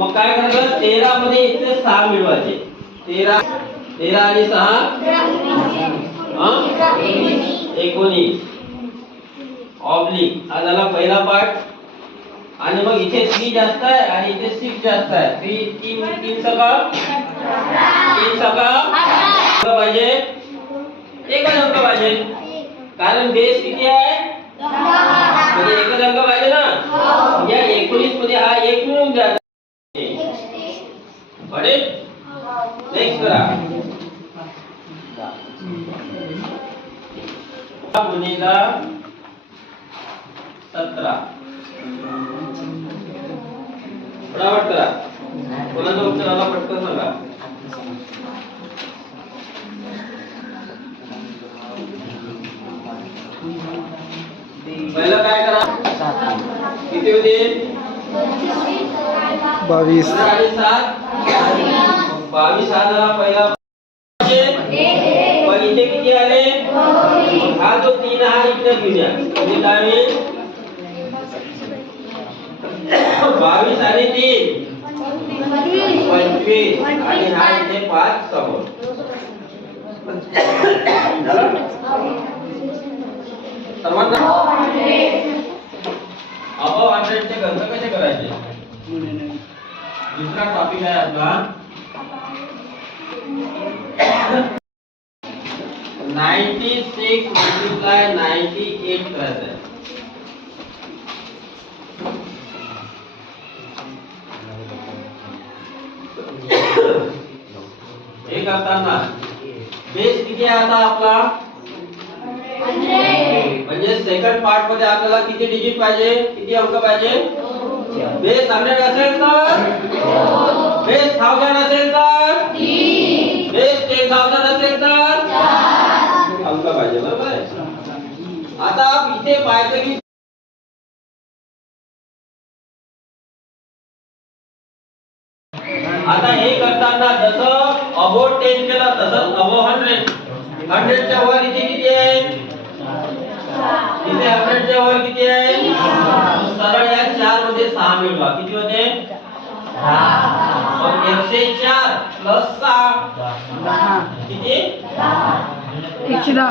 मग काय करायचं 13 मध्ये इथे 6 मिळवायचे. 13 आणि 6 19 ऑब्लिक हा झाला पहिला पार्ट. आणि मग इथे 3 जास्त आहे आणि इथे 6 जास्त आहे. 3 सका पाहिजे, एकच अंक पाहिजे कारण बेस किती आहे म्हणजे एकच अंक पाहिजे ना. या 19 मध्ये हा एक मिळून जातो. बरे नेक्स्ट करा गुणिला 17 फटाफट करा. कोणाचं उत्तर आला पटकन सांगा. पहिला काय करा किती होते 22 आणि 7 22 हा झाला पहिला. पण इथे किती आले हा जो 3 हा इकडे घेऊन या म्हणजे काय होईल 22 आणि 3 25 आणि हा इथे 5 समोर झालं. सर्वांना अबव 100 चे गणित कसे करायचे दुसरा टॉपिक आहे आपला 96 मल्टिप्लाय 98 करायचं आहे. हे करताना बेस किती आहे आता आपला म्हणजे सेकंड पार्ट मध्ये आपल्याला किती डिजिट पाहिजे किती अंक पाहिजे. बेस 100 असेल तर बेस 1000 असेल तर बेस 10000 असेल तर अंक पाहिजे. बरोबर आहे. आता इथे पाहायचं की आता हे करताना जसं अबो 10 केलं तसं अबो 100 च्या वर इथे किती आहे इथे 100 च्या वर किती आहे सरळ या 4 मध्ये 6 मिळवा. किती होते 104 प्लस 6 किती 110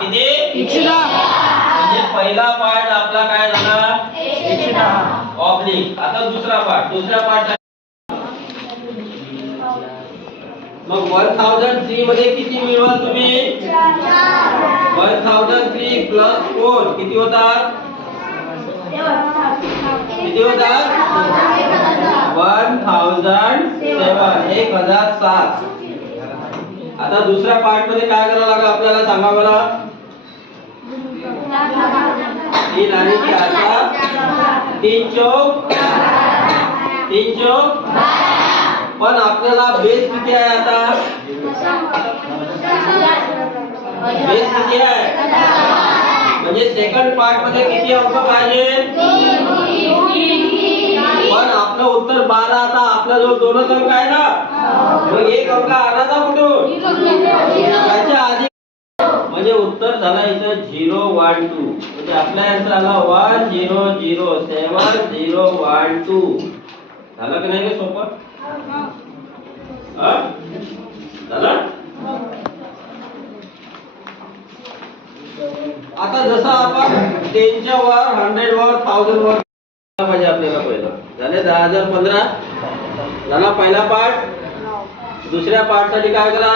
किती 110 म्हणजे पहिला पार्ट आपला काय झाला 110 ऑब्लिक. आता दुसरा पार्ट मग 1003 मध्ये किती मिळवा तुम्ही 1003 प्लस 4 किती होतात 1007. आता दुसऱ्या पार्ट मध्ये काय करावं लागलं आपल्याला सांगा बरं. 3 आणि 4 3 चौक पण आपल्याला बेस किती आहे आता बेस किती आहे म्हणजे सेकंड पार्ट मध्ये किती अंक पाहिजे पण आपलं उत्तर 12. आता आपला जो दोनच अंक आहे ना मग एक अंक आणायचा कुठून त्याच्या आधी म्हणजे उत्तर झाला इथं 012 म्हणजे आपला आन्सर आला 10071012 झालं की नाही सोपं झालं. आता जसं आपण 10 च्या वर 100 वर 1000 वर पाहिजे आपल्याला पहिला झाले 10015 झाला पहिला पार्ट. दुसऱ्या पार्ट साठी काय करा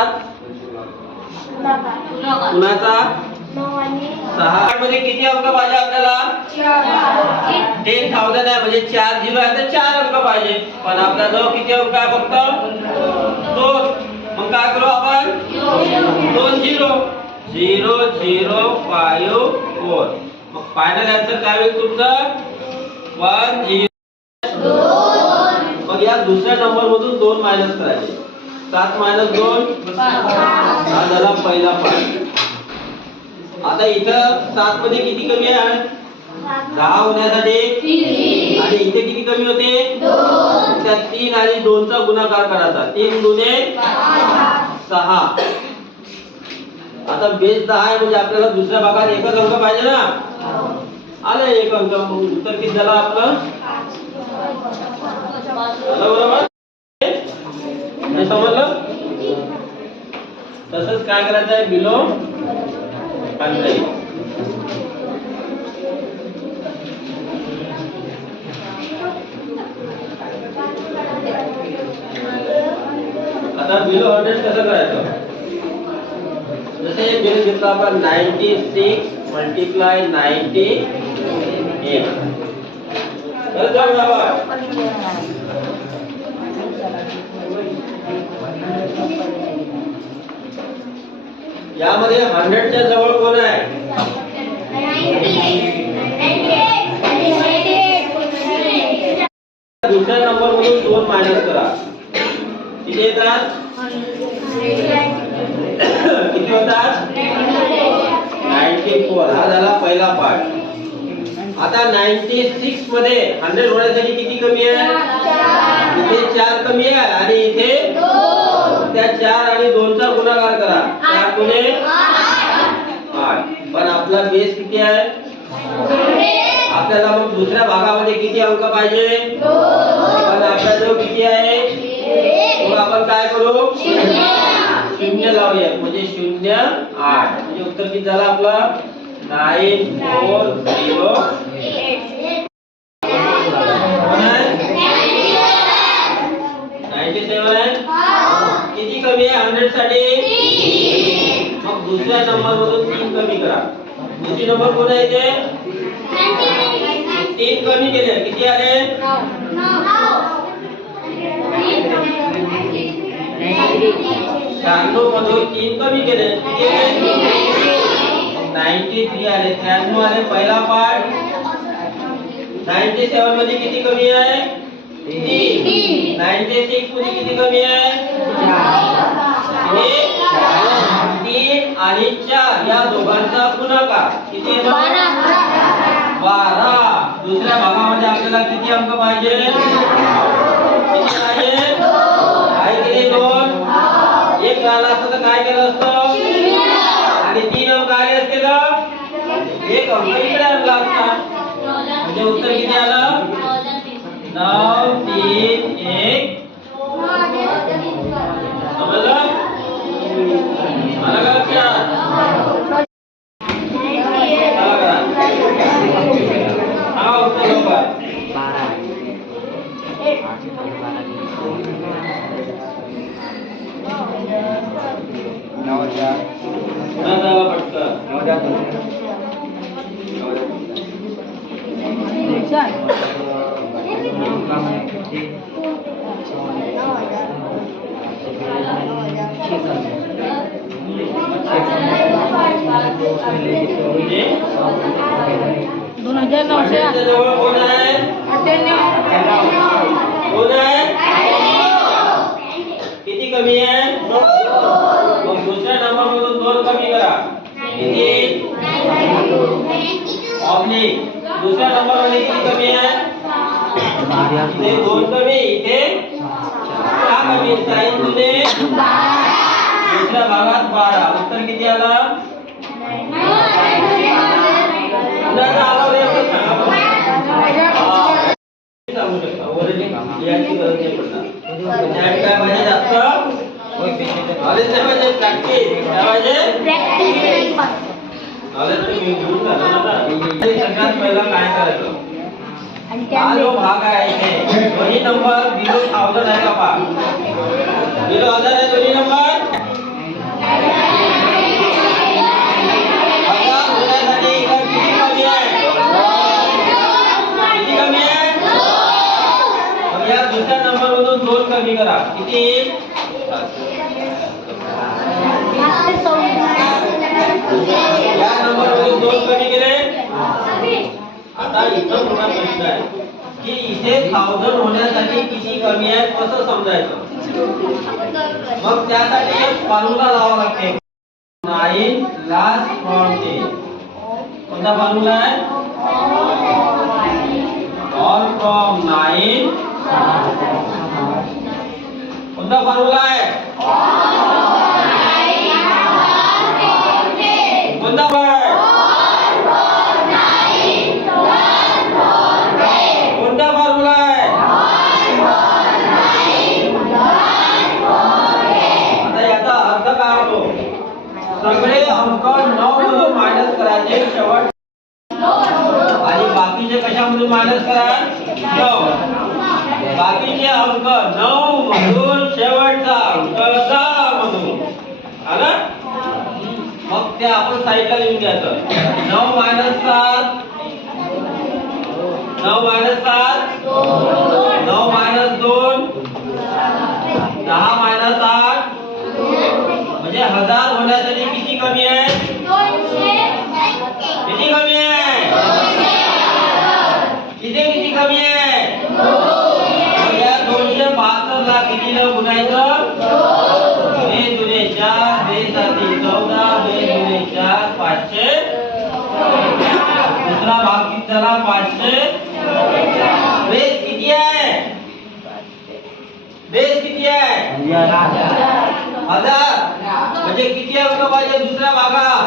कुणाचा 6 मध्ये किती अंक पाहिजे आपल्याला 10,000 आहे म्हणजे 4 0 आहे तर 4 अंक पाहिजे पण आपला जवळ किती अंक आहे फक्त 2. मग काय करू आपण 2 0 0 0 5 4. मग फायनल आन्सर काय होईल तुमचा 1 0. मग या दुसऱ्या नंबर मधून 2 मायनस करायचे 7 - 2 हा झाला पहिला पार्ट. आता इथं 7 मध्ये किती कमी आहे 10 होण्यासाठी आणि इथे किती कमी होते 2. त्या 3 आणि 2 चा गुणाकार करायचा 3 दुने 6. आता बेस 10 आहे म्हणजे आपल्याला दुसऱ्या भागात एकच अंक पाहिजे ना आले एक अंक. उत्तर किती झाला आपलं झालं बरोबर? हे समजलं? तसंच काय करायचं आहे, बिलो 100. आता बिलो 100 कसं करायचं? जसे एक बिल घेतलं आपण 96 मल्टिप्लाय 98. तर जाऊ बाबा. यामध्ये 100 च्या जवळ कोण आहे? दुसऱ्या नंबर मधून 2 मायनस करा. किती येतात? किती होतात? 94. हा झाला पहिला पार्ट. आता 96 मध्ये 100 होण्यासाठी किती कमी आहे? इथे 4 कमी आहे आणि इथे 2. त्या 4 आणि 2 चा गुणाकार करा. 4 गुणे 8. पण आपला बेस किती आहे? आपल्याला मग दुसऱ्या भागामध्ये किती अंक पाहिजे? 2. पण आपला जो किती आहे? मग आपण काय करू? 0 लावूया. म्हणजे 0 8. म्हणजे उत्तर किती झाला आपला? 9408. किती कमी आहे 100 साठी? मग दुसऱ्या नंबर मधून 3 कमी करा. दुसरी नंबर कोण आहे ते? 3 कमी केले. किती आले? 96 मधून 3 कमी केले. किती आले? 93 आले. 93 आले पहिला पार्ट. 97 मध्ये किती कमी आहे? 3. 96 मध्ये किती कमी आहे? 3 आणि 4 या दोघांचा गुणाकार किती येतो? 12. दुसऱ्या भागामध्ये आपल्याला किती अंक पाहिजे? किती पाहिजे? काय केले? 2. 1 राहिला असतं तर काय केलं असतं? आणि 3 अंक आले असते का? 1 अंक इकडे आणला असता. म्हणजे उत्तर किती आलं? 9 3 1. समजलं? आलं का लक्षात? हा उत्तर लवकर. झाला पटकन. दोन हजार 900 जवळ कोण आहे? 98. कोण आहे? किती कमी आहे? मग दुसऱ्या नंबर मधून 2 कमी करा. किती? ऑब्लिक. दुसऱ्या नंबर मध्ये किती कमी आहे? इथे 2 कमी, इथे 6 कमी. 6 गुणे दुसऱ्या भागात 12. उत्तर किती आलं? सांगू शकता. ओरिजिन लिहायची गरज नाही पडणार. त्यात काय पाहिजे? जास्त नॉलेज नाही पाहिजे. प्रॅक्टिस काय पाहिजे? नॉलेज तुम्ही घेऊन झालं ना. सगळ्यात पहिला काय करायचं? हा जो भाग आहे इथे दोन्ही नंबर बिलो 1000 आहे का पहा? बिलो 1000 आहे दोन्ही नंबर. आता मुलांसाठी इकडे किती कमी आहे? किती कमी आहे? मग या दुसऱ्या नंबर मधून 2 कमी करा. किती? या नंबर मधून 2 कमी केले. आता इथं मोठा प्रश्न आहे की इथे 1000 होण्यासाठी किती कमी आहे कसं समजायचं? मग त्यासाठी एक फॉर्म्युला लावावा लागते. 9 लास्ट फ्रॉम 10. कोणता फॉर्म्युला आहे? All from 9. कोणता फॉर्म्युला आहे? कोणता आहे? कोणता फॉर्म्युला आहे? मायनस करा 9. बाकीचे अंक 9 मधून शेवटचा अंक 10 मधून आलं. मग ते आपण साईडला लिहून घ्यायचं. 9 मायनस 7 9 मायनस 7 9 मायनस 2 10 मायनस 8 म्हणजे 1000 होण्यासाठी किती कमी आहे? किती कमी आहे? किती कमी आहे? या 272 ला किती न गुणायचं? 2 दुने 4 2 साती 14 2 दुने 4 500. दुसरा भाग किती झाला? 500. बेस किती आहे? बेस किती आहे? 1000. म्हणजे किती अंक पाहिजे दुसऱ्या भागात?